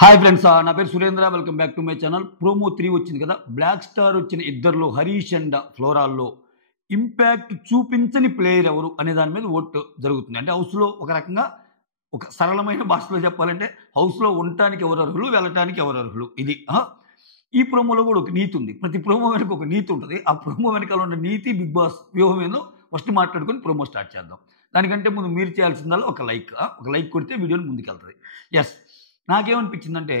Hi friends, నా పేరు Surendra. Welcome back to my channel. Promo 3 వచ్చింది కదా. బ్లాక్ స్టార్ వచ్చిన ఇద్దరిలో హరీష్ అండ్ ఫ్లోరాల్లో ఇంపాక్ట్ చూపించని ప్లేయర్ ఎవరు అనే దాని మీద ఓటు జరుగుతుంది. అంటే హౌస్లో ఒక రకంగా ఒక సరళమైన భాషలో చెప్పాలంటే హౌస్లో ఉండటానికి ఎవరు అర్హులు, వెళ్ళటానికి ఎవరు అర్హులు, ఇది ఈ ప్రోమోలో కూడా ఒక నీతి ఉంది. ప్రతి ప్రోమో వెనక ఒక నీతి ఉంటుంది. ఆ ప్రోమో వెనకాల ఉన్న నీతి, బిగ్ బాస్ వ్యూహం ఏందో ఫస్ట్ మాట్లాడుకొని ప్రోమో స్టార్ట్ చేద్దాం. దానికంటే ముందు మీరు చేయాల్సిందల్లా ఒక లైక్ కొడితే వీడియోని ముందుకెళ్తుంది. ఎస్, నాకేమనిపించిందంటే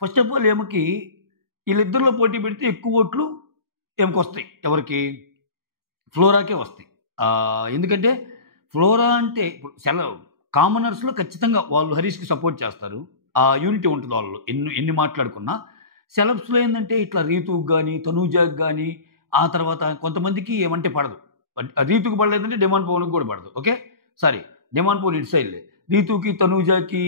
ఫస్ట్ ఆఫ్ ఆల్ ఏమకి వీళ్ళిద్దరిలో పోటీ పెడితే ఎక్కువ ఓట్లు ఏమకి వస్తాయి, ఎవరికి? ఫ్లోరాకే వస్తాయి. ఎందుకంటే ఫ్లోరా అంటే ఇప్పుడు కామనర్స్లో ఖచ్చితంగా వాళ్ళు హరీష్కి సపోర్ట్ చేస్తారు. ఆ యూనిటీ ఉంటుంది వాళ్ళు ఎన్ని మాట్లాడుకున్నా. సెలబ్స్లో ఏంటంటే ఇట్లా రీతుకు కానీ, తనూజాకి కానీ, ఆ తర్వాత కొంతమందికి ఏమంటే పడదు. రీతుకు పడలేదంటే డిమాండ్ పవన్కి కూడా పడదు. ఓకే, సారీ, డిమాండ్ పవన్ ఇటు సైడ్లే. రీతుకి, తనూజాకి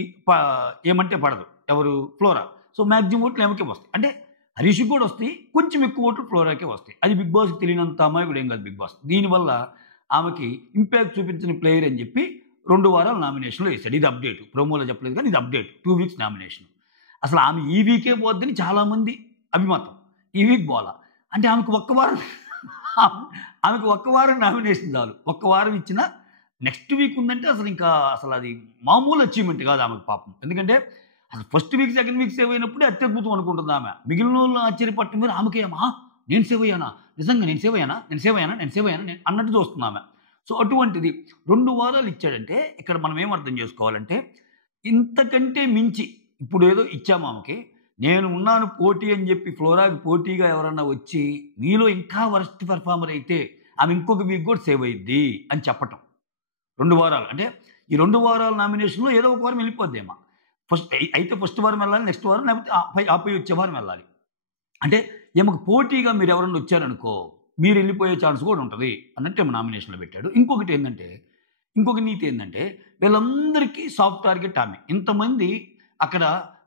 ఏమంటే పడదు. ఎవరు? ఫ్లోరా. సో మ్యాక్సిమం ఓట్లు ఏమకే వస్తాయి. అంటే హరీష్కి కూడా వస్తాయి, కొంచెం ఎక్కువ ఓట్లు ఫ్లోరాకే వస్తాయి. అది బిగ్ బాస్కి తెలియనంత అమాయకుడు ఏం కాదు బిగ్ బాస్. దీనివల్ల ఆమెకి ఇంపాక్ట్ చూపించిన ప్లేయర్ అని చెప్పి 2 వారాలు నామినేషన్లో వేసాడు. ఇది అప్డేట్, ప్రోమోలో చెప్పలేదు కానీ ఇది అప్డేట్. 2 weeks nomination. అసలు ఆమె ఈ వీకే పోద్దని చాలామంది అభిమతం. ఈ వీక్ పోలా అంటే ఆమెకు ఒక్క వారం నామినేషన్ చాలు. ఒక్క వారం ఇచ్చిన నెక్స్ట్ వీక్ ఉందంటే అసలు అది మామూలు అచీవ్మెంట్ కాదు ఆమెకు పాపం. ఎందుకంటే అసలు first week, second week save అయినప్పుడే అత్యద్భుతం అనుకుంటుంది ఆమె. మిగిలిన వాళ్ళు ఆశ్చర్యపట్టడం మీరు ఆమెకేమా నేను సేవ్ అయ్యానా, నిజంగా నేను సేవ్ అయ్యానా అన్నట్టు చూస్తుంది ఆమె. సో అటువంటిది 2 వారాలు ఇచ్చాడంటే ఇక్కడ మనం ఏం అర్థం చేసుకోవాలంటే ఇంతకంటే మించి ఇప్పుడు ఏదో ఇచ్చాము ఆమెకి, నేను ఉన్నాను పోటీ అని చెప్పి ఫ్లోరాకి పోటీగా ఎవరన్నా వచ్చి మీలో ఇంకా వర్స్ట్ పెర్ఫార్మర్ అయితే ఆమె ఇంకొక వీక్ కూడా సేవ్ అయ్యిద్ది అని చెప్పటం. 2 వారాలు అంటే ఈ 2 వారాల నామినేషన్లో ఏదో ఒక వారం వెళ్ళిపోద్దేమో. ఫస్ట్ వారం వెళ్ళాలి, నెక్స్ట్ వారం, లేకపోతే ఆపై వచ్చే వారం వెళ్ళాలి. అంటే ఏమకు పోటీగా మీరు ఎవరన్నా వచ్చారనుకో మీరు వెళ్ళిపోయే ఛాన్స్ కూడా ఉంటుంది అన్నట్టు ఏమో నామినేషన్లో పెట్టాడు. ఇంకొక నీతి ఏంటంటే వీళ్ళందరికీ సాఫ్ట్ టార్గెట్ ఆమె. ఇంతమంది అక్కడ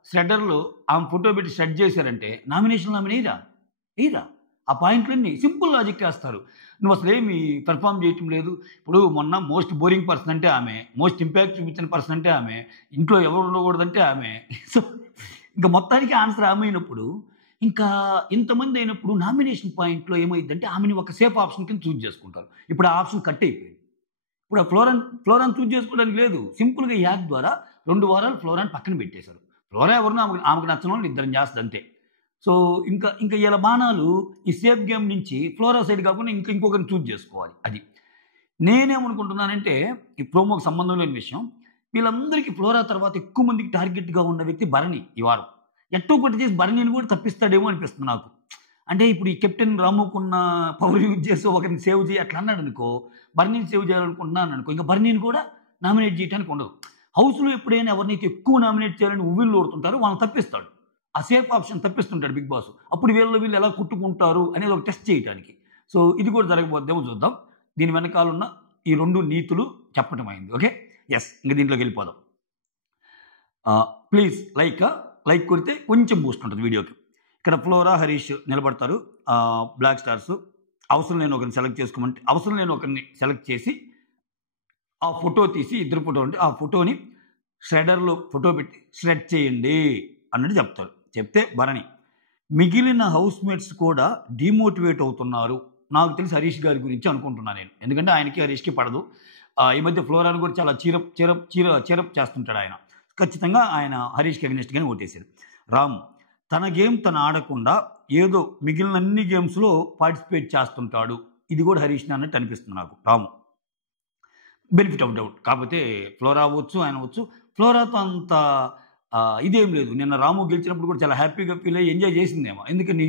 ష్రెడ్డర్లో ఆమె ఫోటో పెట్టి షెడ్ చేశారంటే నామినేషన్లో ఆమె ఎయిరా. ఆ పాయింట్లన్నీ సింపుల్ లాజిక్ వేస్తారు. నువ్వు అసలు ఏమి పెర్ఫామ్ చేయటం లేదు. ఇప్పుడు మొన్న మోస్ట్ బోరింగ్ పర్సన్ అంటే ఆమె, మోస్ట్ ఇంపాక్ట్ చూపించిన పర్సన్ అంటే ఆమె, ఇంట్లో ఎవరు ఉండకూడదంటే ఆమె. సో ఇంకా మొత్తానికి ఆన్సర్ ఆమె అయినప్పుడు, ఇంకా ఇంతమంది అయినప్పుడు నామినేషన్ పాయింట్లో ఏమైందంటే ఆమెని ఒక సేఫ్ ఆప్షన్ కింద చూజ్ చేసుకుంటారు. ఇప్పుడు ఆ ఆప్షన్ కట్ అయిపోయింది. ఇప్పుడు ఆ ఫ్లోరాన్ చూజ్ చేసుకోవడానికి లేదు. సింపుల్గా ఈ యాప్ ద్వారా 2 వారాలు ఫ్లోరాన్ పక్కన పెట్టేశారు. ఫ్లోరా ఎవరినో ఆమెకు నచ్చిన వాళ్ళు ఇద్దరం చేస్తుంది అంతే. సో ఇంకా ఇలా బాణాలు ఈ సేఫ్ గేమ్ నుంచి ఫ్లోరా సైడ్ కాకుండా ఇంకొకరిని చూజ్ చేసుకోవాలి. అది నేనేమనుకుంటున్నానంటే ఈ ప్రోమోకి సంబంధం లేని విషయం, వీళ్ళందరికీ ఫ్లోరా తర్వాత ఎక్కువ మందికి టార్గెట్గా ఉన్న వ్యక్తి భరణి. ఈ వారం ఎట్టో ఒకటి చేసి భరణిని కూడా తప్పిస్తాడేమో అనిపిస్తుంది నాకు. అంటే ఇప్పుడు ఈ కెప్టెన్ రాముకున్న పవర్ యూజ్ చేసి ఒకరిని సేవ్ చేయి అట్లా అన్నాడు అనుకో, భరణిని సేవ్ చేయాలనుకుంటున్నాను అనుకో, ఇంకా భరణిని కూడా నామినేట్ చేయడానికి ఉండదు. హౌస్లో ఎప్పుడైనా ఎవరినైతే ఎక్కువ నామినేట్ చేయాలని ఉవ్విళ్ళు ఓడుతుంటారో వాళ్ళని తప్పిస్తాడు. ఆ సేఫ్ ఆప్షన్ తప్పిస్తుంటాడు బిగ్ బాస్. అప్పుడు వీళ్ళు ఎలా కుట్టుకుంటారు అనేది ఒక టెస్ట్ చేయడానికి. సో ఇది కూడా జరగబోద్దేమో చూద్దాం. దీని వెనకాలన్న ఈ 2 నీతులు చెప్పటం అయింది. ఓకే, ఎస్, ఇంకా దీంట్లోకి వెళ్ళిపోదాం. ప్లీజ్ లైక్ కొడితే కొంచెం బూస్ట్ ఉంటుంది వీడియోకి. ఇక్కడ ఫ్లోరా, హరీష్ నిలబడతారు. బ్లాక్ స్టార్స్ అవసరం లేని ఒకరిని సెలెక్ట్ చేసుకోమంటే అవసరం లేని ఒకరిని సెలెక్ట్ చేసి ఆ ఫోటో తీసి, ఇద్దరు ఫోటో ఉంటే ఆ ఫోటోని ష్రెడర్లో ఫోటో పెట్టి షెడ్ చేయండి అన్నట్టు చెప్తారు. చెప్తే భరణి మిగిలిన హౌస్మేట్స్ కూడా డిమోటివేట్ అవుతున్నారు. నాకు తెలిసి హరీష్ గారి గురించి అనుకుంటున్నాను నేను. ఎందుకంటే ఆయనకి హరీష్కి పడదు. ఈ మధ్య ఫ్లోరాని కూడా చాలా చీరప్ చేస్తుంటాడు ఆయన. ఖచ్చితంగా ఆయన హరీష్కి అగెనిస్ట్గానే ఓటేశారు. రామ్ తన గేమ్ తను ఆడకుండా ఏదో మిగిలిన అన్ని గేమ్స్లో పార్టిసిపేట్ చేస్తుంటాడు. ఇది కూడా హరీష్ని అన్నట్టు అనిపిస్తుంది నాకు. రాము బెనిఫిట్ ఆఫ్ డౌట్. కాకపోతే ఫ్లోరా అవ్వచ్చు, ఆయన అవ్వచ్చు. ఫ్లోరాతో అంత ఇదేం లేదు. నిన్న రాము గెలిచినప్పుడు కూడా చాలా హ్యాపీగా ఫీల్ అయ్యి ఎంజాయ్ చేసిందేమో. ఎందుకని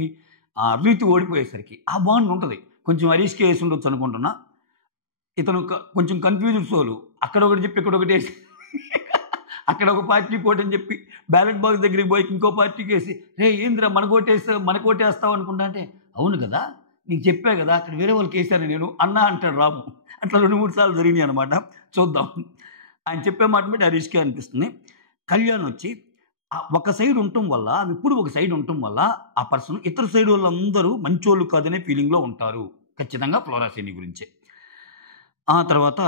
రీతి ఓడిపోయేసరికి ఆ బాండ్ ఉంటుంది. కొంచెం హరీష్కే వేసి ఉండొచ్చు అనుకుంటున్నా. ఇతను కొంచెం కన్ఫ్యూజ్డ్ సోలు. అక్కడ ఒకటి చెప్పి ఇక్కడ ఒకటి వేసి అక్కడ ఒక పార్టీ కోటని చెప్పి బ్యాలెట్ బాక్స్ దగ్గరికి పోయి ఇంకో పార్టీకి వేసి రే ఏంద్రా మనకోటేస్తావు అనుకుంటా అంటే అవును కదా నీకు చెప్పా కదా అక్కడ వేరే వాళ్ళకి వేసాను నేను అన్నా అంటాడు రాము. అట్లా 2-3 సార్లు జరిగినాయి అనమాట. చూద్దాం. ఆయన చెప్పే మాట బట్టి హరీష్కే అనిపిస్తుంది. కళ్యాణ్ వచ్చి ఒక సైడ్ ఉండటం వల్ల, ఇప్పుడు ఒక సైడ్ ఉండటం వల్ల ఆ పర్సన్ ఇతర సైడ్ వాళ్ళందరూ మంచోళ్ళు కాదనే ఫీలింగ్లో ఉంటారు. ఖచ్చితంగా ఫ్లోరా సేని గురించే. ఆ తర్వాత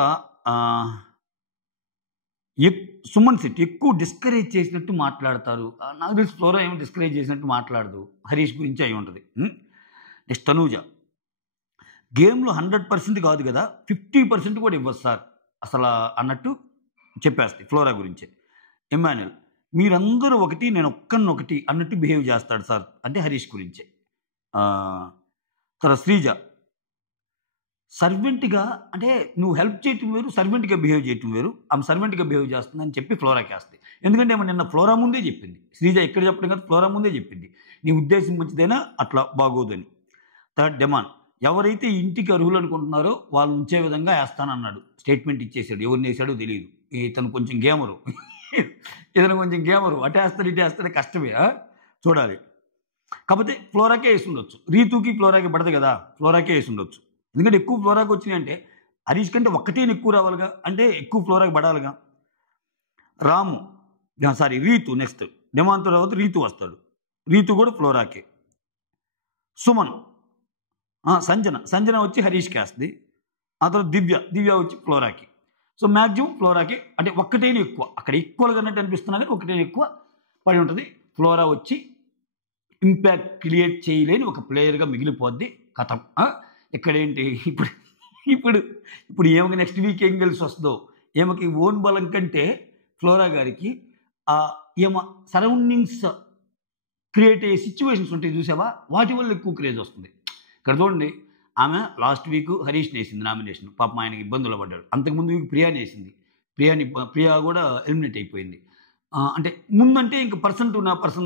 సుమన్ శెట్టి ఎక్కువ డిస్కరేజ్ చేసినట్టు మాట్లాడతారు. నాకు తెలిసి ఫ్లోరా ఏమో డిస్కరేజ్ చేసినట్టు మాట్లాడదు. హరీష్ గురించి అయి ఉంటుంది. నెక్స్ట్ తనూజ, గేమ్లో 100% కాదు కదా, 50% కూడా ఇవ్వదు సార్ అసలు అన్నట్టు చెప్పేస్తాయి ఫ్లోరా గురించి. ఇమాన్యుల్, మీరందరూ ఒకటి, నేను ఒక్కన్నొకటి అన్నట్టు బిహేవ్ చేస్తాడు సార్, అంటే హరీష్ గురించే. తర్వాత శ్రీజ, సర్వెంట్గా అంటే నువ్వు హెల్ప్ చేయటం వేరు, సర్వెంట్గా బిహేవ్ చేయటం వేరు, ఆమె సర్వెంట్గా బిహేవ్ చేస్తుందని చెప్పి ఫ్లోరాకి వేస్తాయి. ఎందుకంటే ఆమె నిన్న ఫ్లోరా ముందే చెప్పింది. శ్రీజ ఎక్కడ చెప్పడం కదా, ఫ్లోరా ముందే చెప్పింది నీ ఉద్దేశం మంచిదైనా అట్లా బాగోదని. థర్డ్ డెమాన్, ఎవరైతే ఇంటికి అర్హులు అనుకుంటున్నారో వాళ్ళు ఉంచే విధంగా వేస్తానన్నాడు, స్టేట్మెంట్ ఇచ్చేసాడు. ఎవరిని వేసాడో తెలియదు. ఇతను కొంచెం గేమరు అటు వేస్తాడు ఇటు వేస్తాడు, కష్టమే చూడాలి. కాకపోతే ఫ్లోరాకే వేసి ఉండొచ్చు, రీతుకి ఫ్లోరాకి పడదు కదా, ఫ్లోరాకే వేసి ఉండొచ్చు. ఎందుకంటే ఎక్కువ ఫ్లోరాకి వచ్చినాయి అంటే హరీష్ కంటే ఒక్కటే ఎక్కువ రావాలిగా, అంటే ఎక్కువ ఫ్లోరాకి పడాలిగా. రాము సారీ రీతు, నెక్స్ట్ డెమాన్ తర్వాత రీతు వస్తాడు, రీతు కూడా ఫ్లోరాకే. సుమన్, సంజన వచ్చి హరీష్కి వేస్తుంది. ఆ తర్వాత దివ్య వచ్చి ఫ్లోరాకి. సో మ్యాక్సిమం ఫ్లోరాకి అంటే ఒక్కటైనా ఎక్కువ, అక్కడ ఈక్వల్గా అన్నట్టు అనిపిస్తున్నా కానీ ఒకటైనా ఎక్కువ పడి ఉంటుంది. ఫ్లోరా వచ్చి ఇంపాక్ట్ క్రియేట్ చేయలేని ఒక ప్లేయర్గా మిగిలిపోద్ది, కథం. ఇక్కడేంటి ఇప్పుడు ఏమకి నెక్స్ట్ వీక్ ఏం కలిసి వస్తుందో, ఏమకి ఓన్ బలం కంటే ఫ్లోరా గారికి ఏమో సరౌండింగ్స్ క్రియేట్ అయ్యే సిచ్యువేషన్స్ ఉంటాయి చూసావా, వాటి వల్ల ఎక్కువ క్రేజ్ వస్తుంది. ఇక్కడ చూడండి, ఆమె లాస్ట్ వీక్ హరీష్ని వేసింది నామినేషన్, పాపం ఆయనకి ఇబ్బందులు పడ్డాడు. అంతకుముందు వీక్ ప్రియాని వేసింది, ప్రియా కూడా ఎలిమినేట్ అయిపోయింది. అంటే ముందంటే ఇంకా పర్సన్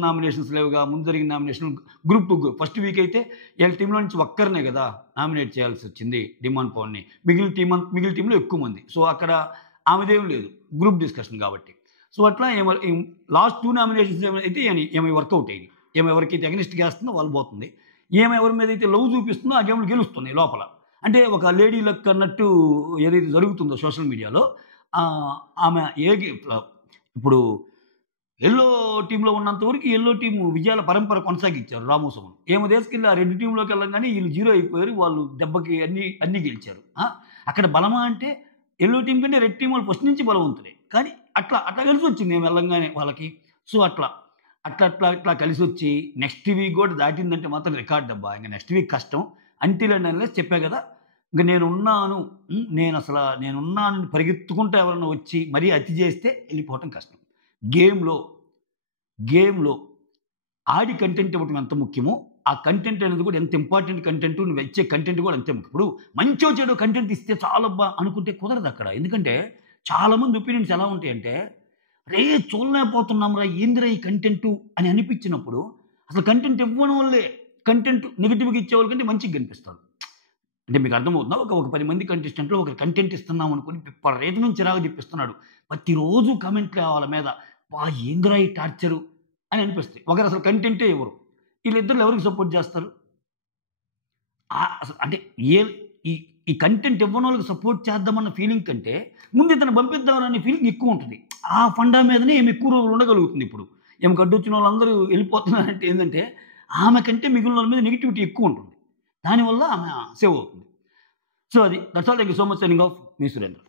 నామినేషన్స్ లేవుగా, ముందు జరిగిన నామినేషన్ గ్రూప్ 2 ఫస్ట్ వీక్ అయితే వీళ్ళ టీంలో నుంచి ఒక్కరినే కదా నామినేట్ చేయాల్సి వచ్చింది, డిమాండ్ పవన్ని. మిగిలిన టీంలో ఎక్కువ మంది. సో అక్కడ ఆమెదేం లేదు, గ్రూప్ డిస్కషన్ కాబట్టి. సో అట్లా లాస్ట్ 2 నామినేషన్స్ అయితే ఏమై వర్కౌట్ అయ్యింది. ఎవరికైతే అగనిస్ట్గా వేస్తుందో వాళ్ళు పోతుంది, ఎవరి మీద అయితే లవ్ చూపిస్తుందో ఆ గేమ్లు గెలుస్తున్నాయి లోపల. అంటే ఒక లేడీ లక్ అన్నట్టు ఏదైతే జరుగుతుందో సోషల్ మీడియాలో, ఆమె ఇప్పుడు ఎల్లో టీంలో ఉన్నంత వరకు ఎల్లో టీము విజయాల పరంపర కొనసాగించారు రాము సుమన్. తీసుకెళ్ళి ఆ రెడ్ టీంలోకి వెళ్ళగానే వీళ్ళు 0 అయిపోయారు, వాళ్ళు దెబ్బకి అన్నీ గెలిచారు. అక్కడ బలమా అంటే ఎల్లో టీం కంటే రెడ్ టీం వాళ్ళు ఫస్ట్ నుంచి బలవంతులే, కానీ అట్లా కలిసి వచ్చింది వెళ్ళంగానే వాళ్ళకి. సో అట్లా కలిసి వచ్చి నెక్స్ట్ వీక్ కూడా దాటిందంటే మాత్రం రికార్డ్ అబ్బా. ఇంకా నెక్స్ట్ వీక్ కష్టం. అంటిల్ అండ్ అన్లెస్ చెప్పా కదా, ఇంకా నేనున్నాను పరిగెత్తుకుంటూ ఎవరన్నా వచ్చి మరీ అతి చేస్తే వెళ్ళిపోవటం కష్టం. గేమ్లో ఆడి కంటెంట్ ఇవ్వటం ఎంత ముఖ్యమో, ఆ కంటెంట్ అనేది కూడా ఎంత ఇంపార్టెంట్ కంటెంట్, నువ్వు ఇచ్చే కంటెంట్ కూడా అంతే ముఖ్యం. ఇప్పుడు మంచో చెడు కంటెంట్ ఇస్తే చాలబ్బా అనుకుంటే కుదరదు అక్కడ. ఎందుకంటే చాలామంది ఒపీనియన్స్ ఎలా ఉంటాయంటే, రే చూడలేకపోతున్నాం రా, ఏందిరా ఈ కంటెంటు అని అనిపించినప్పుడు అసలు కంటెంట్ ఇవ్వడం వల్లే కంటెంట్ నెగిటివ్గా ఇచ్చేవాళ్ళ కంటే మంచిగా కనిపిస్తారు. అంటే మీకు అర్థమవుతుందా, ఒక 10 మంది కంటెస్టెంట్లో ఒకరు కంటెంట్ ఇస్తున్నాం అనుకుని రేటు నుంచి చిరాకు తెప్పిస్తున్నాడు, ప్రతిరోజు కామెంట్లు వాళ్ళ మీద, ఏందిరా ఈ టార్చరు అని అనిపిస్తాయి. ఒకరు అసలు కంటెంటే ఎవరు, వీళ్ళిద్దరు ఎవరికి సపోర్ట్ చేస్తారు? అసలు అంటే ఈ కంటెంట్ ఇవ్వని వాళ్ళకి సపోర్ట్ చేద్దామన్న ఫీలింగ్ కంటే ముందు ఇతను పంపిద్దామనే ఫీలింగ్ ఎక్కువ ఉంటుంది. ఆ ఫండా మీదనే ఏమి ఎక్కువ రోజులు ఉండగలుగుతుంది. ఇప్పుడు గడ్డొచ్చిన వాళ్ళందరూ వెళ్ళిపోతున్నారంటే ఏంటంటే ఆమె కంటే మిగిలిన వాళ్ళ మీద నెగిటివిటీ ఎక్కువ ఉంటుంది, దానివల్ల ఆమె సేవ్ అవుతుంది. So that's all. Thank you so much. Signing off, me Surendra.